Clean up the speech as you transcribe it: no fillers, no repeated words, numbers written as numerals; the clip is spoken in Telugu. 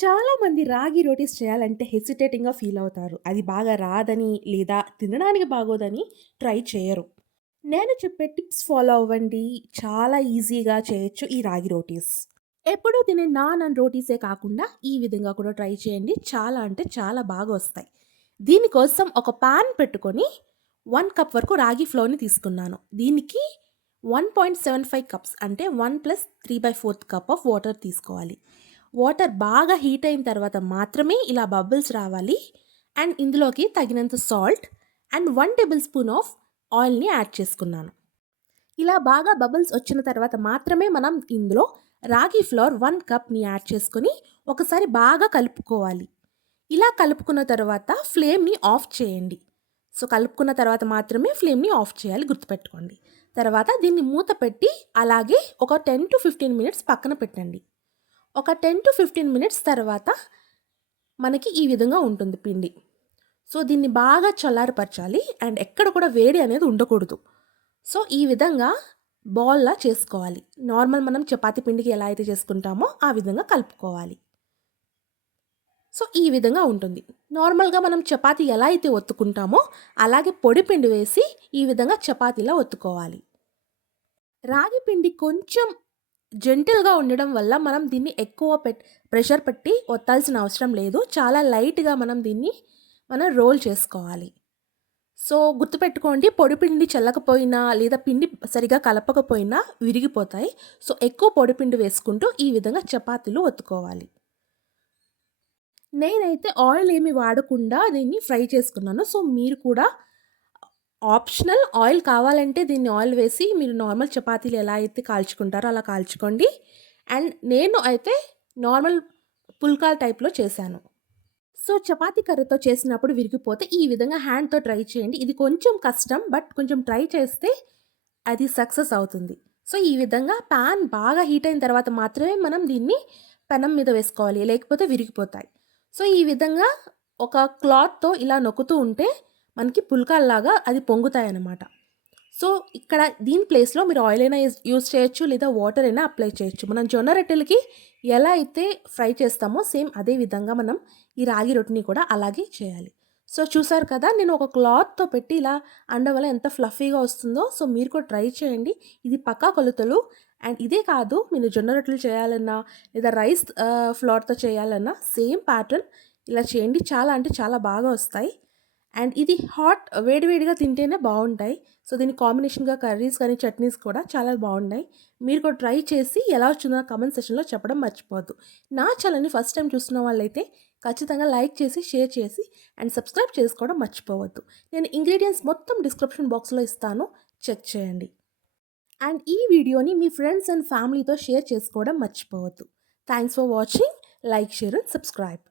చాలామంది రాగి రోటీస్ చేయాలంటే హెసిటేటింగ్‌గా ఫీల్ అవుతారు. అది బాగా రాదని లేదా తినడానికి బాగోదని ట్రై చేయరు. నేను చెప్పే టిప్స్ ఫాలో అవ్వండి. చాలా ఈజీగా చేయొచ్చు ఈ రాగి రోటీస్. ఎప్పుడూ తినే నాన్ అండ్ రోటీసే కాకుండా ఈ విధంగా కూడా ట్రై చేయండి. చాలా అంటే చాలా బాగా వస్తాయి. దీనికోసం ఒక పాన్ పెట్టుకొని 1 కప్ వరకు రాగి ఫ్లోర్‌ని తీసుకున్నాను. దీనికి 1.75 కప్స్ అంటే 1 + 3/4 కప్ ఆఫ్ వాటర్ తీసుకోవాలి. వాటర్ బాగా హీట్ అయిన తర్వాత మాత్రమే ఇలా బబుల్స్ రావాలి. అండ్ ఇందులోకి తగినంత salt and 1 table spoon of ఆయిల్‌ని యాడ్ చేసుకున్నాను. ఇలా బాగా బబుల్స్ వచ్చిన తర్వాత మాత్రమే మనం ఇందులో రాగి ఫ్లోర్ 1 కప్‌ని యాడ్ చేసుకొని ఒకసారి బాగా కలుపుకోవాలి. ఇలా కలుపుకున్న తర్వాత ఫ్లేమ్‌ని ఆఫ్ చేయండి. సో, కలుపుకున్న తర్వాత మాత్రమే ఫ్లేమ్‌ని ఆఫ్ చేయాలి గుర్తుపెట్టుకోండి. తర్వాత దీన్ని మూత పెట్టి అలాగే ఒక 10-15 మినిట్స్ పక్కన పెట్టండి. ఒక 10-15 మినిట్స్ తర్వాత మనకి ఈ విధంగా ఉంటుంది పిండి. సో, దీన్ని బాగా చల్లారపరచాలి అండ్ ఎక్కడ కూడా వేడి అనేది ఉండకూడదు. సో, ఈ విధంగా బాల్‌లా చేసుకోవాలి. నార్మల్ మనం చపాతీ పిండికి ఎలా అయితే చేసుకుంటామో ఆ విధంగా కలుపుకోవాలి. సో, ఈ విధంగా ఉంటుంది. నార్మల్‌గా మనం చపాతీ ఎలా అయితే ఒత్తుకుంటామో అలాగే పొడి పిండి వేసి ఈ విధంగా చపాతీలా ఒత్తుకోవాలి. రాగి పిండి కొంచెం జెంటిల్‌గా ఉండడం వల్ల మనం దీన్ని ఎక్కువ ప్రెషర్ పెట్టి ఒత్తాల్సిన అవసరం లేదు. చాలా లైట్‌గా మనం రోల్ చేసుకోవాలి. సో, గుర్తుపెట్టుకోండి పొడిపిండి చల్లకపోయినా లేదా పిండి సరిగ్గా కలపకపోయినా విరిగిపోతాయి. సో, ఎక్కువ పొడిపిండి వేసుకుంటూ ఈ విధంగా చపాతీలు ఒత్తుకోవాలి. నేనైతే ఆయిల్ ఏమి వాడకుండా దీన్ని ఫ్రై చేసుకున్నాను. సో, మీరు కూడా ఆప్షనల్ ఆయిల్ కావాలంటే దీన్ని ఆయిల్ వేసి మీరు నార్మల్ చపాతీలు ఎలా అయితే కాల్చుకుంటారో అలా కాల్చుకోండి. అండ్ నేను అయితే నార్మల్ పుల్కా టైప్‌లో చేశాను. సో, చపాతీ కర్రతో చేసినప్పుడు విరిగిపోతే ఈ విధంగా హ్యాండ్‌తో ట్రై చేయండి. ఇది కొంచెం కష్టం. బట్ కొంచెం ట్రై చేస్తే అది సక్సెస్ అవుతుంది. సో, ఈ విధంగా పాన్ బాగా హీట్ అయిన తర్వాత మాత్రమే మనం దీన్ని పెనం మీద వేసుకోవాలి. లేకపోతే విరిగిపోతాయి. సో, ఈ విధంగా ఒక క్లాత్‌తో ఇలా నొక్కుతూ ఉంటే మనకి పుల్కాల్లాగా అది పొంగుతాయన్నమాట. సో, ఇక్కడ దీని ప్లేస్‌లో మీరు ఆయిల్ అయినా యూజ్ చేయొచ్చు లేదా వాటర్ అయినా అప్లై చేయొచ్చు. మనం జొన్న రొట్టెలకి ఎలా అయితే ఫ్రై చేస్తామో సేమ్ అదే విధంగా మనం ఈ రాగి రొట్టెని కూడా అలాగే చేయాలి. సో, చూసారు కదా! నేను ఒక క్లాత్‌తో పెట్టి ఇలా అనడం వల్ల ఎంత ఫ్లఫీగా వస్తుందో. సో, మీరు కూడా ట్రై చేయండి. ఇది పక్కా కొలతలు. అండ్ ఇదే కాదు మీరు జొన్న రొట్టెలు చేయాలన్నా లేదా రైస్ ఫ్లోర్‌తో చేయాలన్నా సేమ్ ప్యాటర్న్ ఇలా చేయండి. చాలా అంటే చాలా బాగా వస్తాయి. అండ్ ఇది వేడి వేడిగా తింటేనే బావుంటాయి. సో, దీని కాంబినేషన్‌గా కర్రీస్ కానీ, చట్నీస్ కూడా చాలా బావున్నాయి. మీరు కూడా ట్రై చేసి ఎలా వచ్చిందో నాకు కామెంట్ సెక్షన్‌లో చెప్పడం మర్చిపోవద్దు. నా ఛానెల్‌ని ఫస్ట్ టైమ్ చూస్తున్న వాళ్ళైతే ఖచ్చితంగా లైక్ చేసి, షేర్ చేసి అండ్ సబ్స్క్రైబ్ చేసుకోవడం మర్చిపోవద్దు. నేను ఇంగ్రీడియెంట్స్ మొత్తం డిస్క్రిప్షన్ బాక్స్‌లో ఇస్తాను. చెక్ చేయండి. అండ్ ఈ వీడియోని మీ ఫ్రెండ్స్ అండ్ ఫ్యామిలీతో షేర్ చేసుకోవడం మర్చిపోవద్దు. Thanks for watching. Like, share and subscribe.